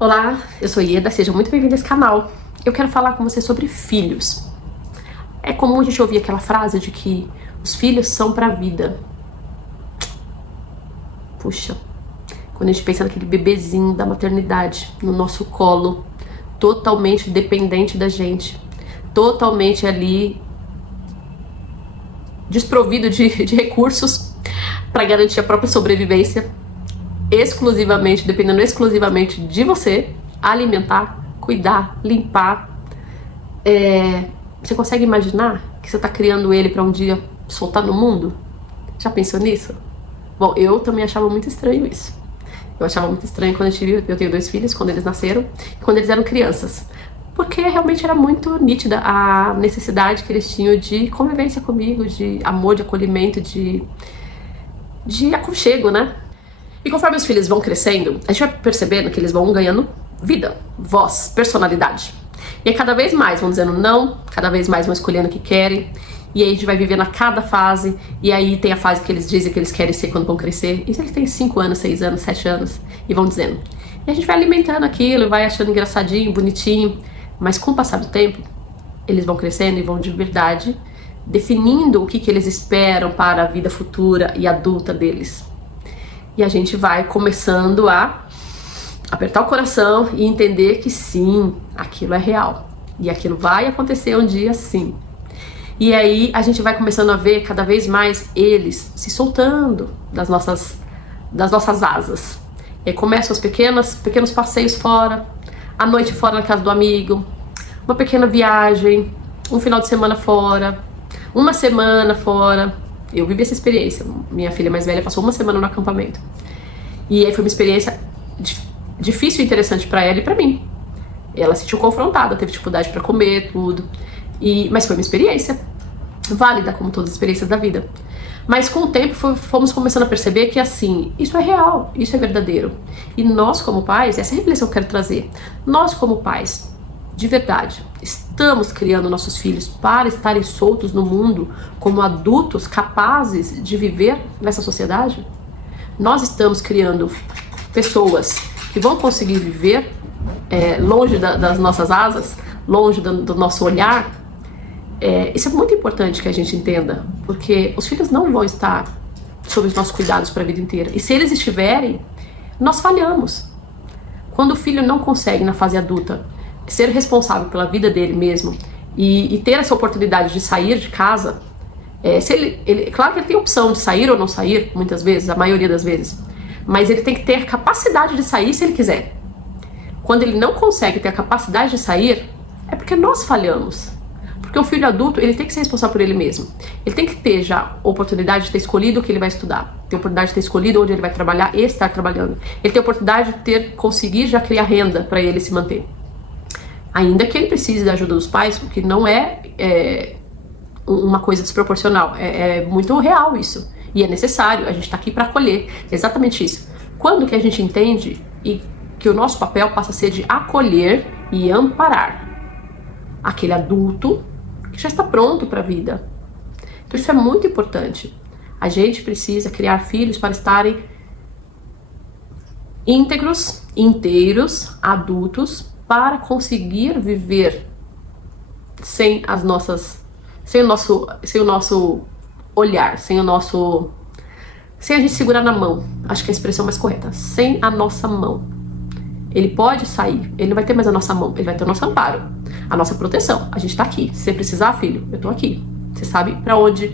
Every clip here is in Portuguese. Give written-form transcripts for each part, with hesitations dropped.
Olá, eu sou Ieda, seja muito bem-vindo a esse canal. Eu quero falar com você sobre filhos. É comum a gente ouvir aquela frase de que os filhos são pra vida. Puxa, quando a gente pensa naquele bebezinho da maternidade, no nosso colo, totalmente dependente da gente, totalmente ali desprovido de recursos para garantir a própria sobrevivência, dependendo exclusivamente de você, alimentar, cuidar, limpar. Você consegue imaginar que você está criando ele para um dia soltar no mundo? Já pensou nisso? Bom, eu também achava muito estranho isso. Eu achava muito estranho quando eu tenho 2 filhos, quando eles nasceram e quando eles eram crianças. Porque realmente era muito nítida a necessidade que eles tinham de convivência comigo, de amor, de acolhimento, de aconchego, né? E conforme os filhos vão crescendo, a gente vai percebendo que eles vão ganhando vida, voz, personalidade. E aí cada vez mais vão dizendo não, cada vez mais vão escolhendo o que querem. E aí a gente vai vivendo a cada fase. E aí tem a fase que eles dizem que eles querem ser quando vão crescer. E eles têm 5 anos, 6 anos, 7 anos e vão dizendo. E a gente vai alimentando aquilo, vai achando engraçadinho, bonitinho. Mas com o passar do tempo, eles vão crescendo e vão de verdade definindo o que eles esperam para a vida futura e adulta deles. E a gente vai começando a apertar o coração e entender que sim, aquilo é real. E aquilo vai acontecer um dia sim. E aí a gente vai começando a ver cada vez mais eles se soltando das nossas asas. E aí começam os pequenos passeios fora, a noite fora na casa do amigo, uma pequena viagem, um final de semana fora, uma semana fora. Eu vivi essa experiência. Minha filha mais velha passou uma semana no acampamento. E aí foi uma experiência difícil e interessante pra ela e pra mim. Ela se sentiu confrontada, teve dificuldade pra comer, tudo. Mas foi uma experiência válida, como todas as experiências da vida. Mas com o tempo fomos começando a perceber que assim, isso é real, isso é verdadeiro. E nós como pais, essa é a reflexão que eu quero trazer. Nós como pais, de verdade, estamos criando nossos filhos para estarem soltos no mundo como adultos capazes de viver nessa sociedade? Nós estamos criando pessoas que vão conseguir viver longe das nossas asas, longe do nosso olhar. Isso é muito importante que a gente entenda, porque os filhos não vão estar sob os nossos cuidados para a vida inteira. E se eles estiverem, nós falhamos. Quando o filho não consegue, na fase adulta, ser responsável pela vida dele mesmo e ter essa oportunidade de sair de casa, claro que ele tem opção de sair ou não sair, muitas vezes, a maioria das vezes, mas ele tem que ter a capacidade de sair se ele quiser. Quando ele não consegue ter a capacidade de sair, é porque nós falhamos. Porque o filho adulto, ele tem que ser responsável por ele mesmo. Ele tem que ter já a oportunidade de ter escolhido o que ele vai estudar, ter a oportunidade de ter escolhido onde ele vai trabalhar e estar trabalhando. Ele tem a oportunidade de conseguir já criar renda para ele se manter. Ainda que ele precise da ajuda dos pais, o que não é uma coisa desproporcional. É muito real isso. E é necessário, a gente está aqui para acolher. É exatamente isso. Quando que a gente entende e que o nosso papel passa a ser de acolher e amparar aquele adulto que já está pronto para a vida. Então isso é muito importante. A gente precisa criar filhos para estarem íntegros, inteiros, adultos, para conseguir viver sem o nosso olhar, sem a gente segurar na mão. Acho que é a expressão mais correta. Sem a nossa mão. Ele pode sair, ele não vai ter mais a nossa mão, ele vai ter o nosso amparo, a nossa proteção. A gente tá aqui. Se você precisar, filho, eu tô aqui. Você sabe pra onde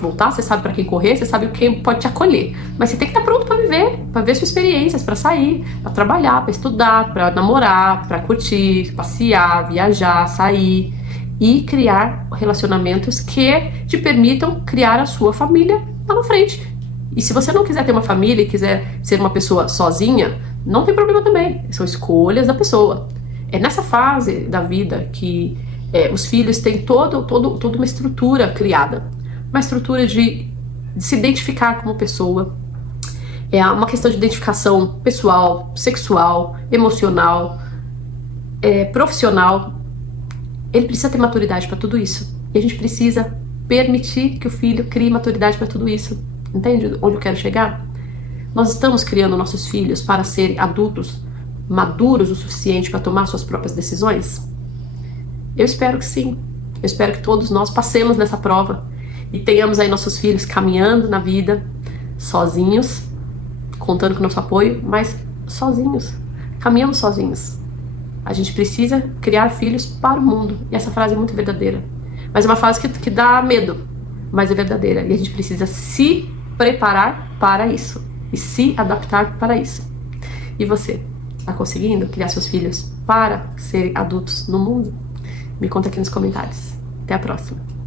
voltar, você sabe pra quem correr, você sabe quem pode te acolher. Mas você tem que estar pronto pra ver suas experiências, pra sair, pra trabalhar, pra estudar, pra namorar, pra curtir, passear, viajar, sair e criar relacionamentos que te permitam criar a sua família lá na frente. E se você não quiser ter uma família e quiser ser uma pessoa sozinha, não tem problema também. São escolhas da pessoa. É nessa fase da vida que os filhos têm toda uma estrutura criada. Uma estrutura de se identificar como pessoa. É uma questão de identificação pessoal, sexual, emocional, profissional. Ele precisa ter maturidade para tudo isso. E a gente precisa permitir que o filho crie maturidade para tudo isso. Entende onde eu quero chegar? Nós estamos criando nossos filhos para serem adultos maduros o suficiente para tomar suas próprias decisões? Eu espero que sim. Eu espero que todos nós passemos nessa prova e tenhamos aí nossos filhos caminhando na vida, sozinhos, contando com o nosso apoio, mas sozinhos. Caminhamos sozinhos. A gente precisa criar filhos para o mundo. E essa frase é muito verdadeira. Mas é uma frase que dá medo, mas é verdadeira. E a gente precisa se preparar para isso. E se adaptar para isso. E você? Está conseguindo criar seus filhos para serem adultos no mundo? Me conta aqui nos comentários. Até a próxima.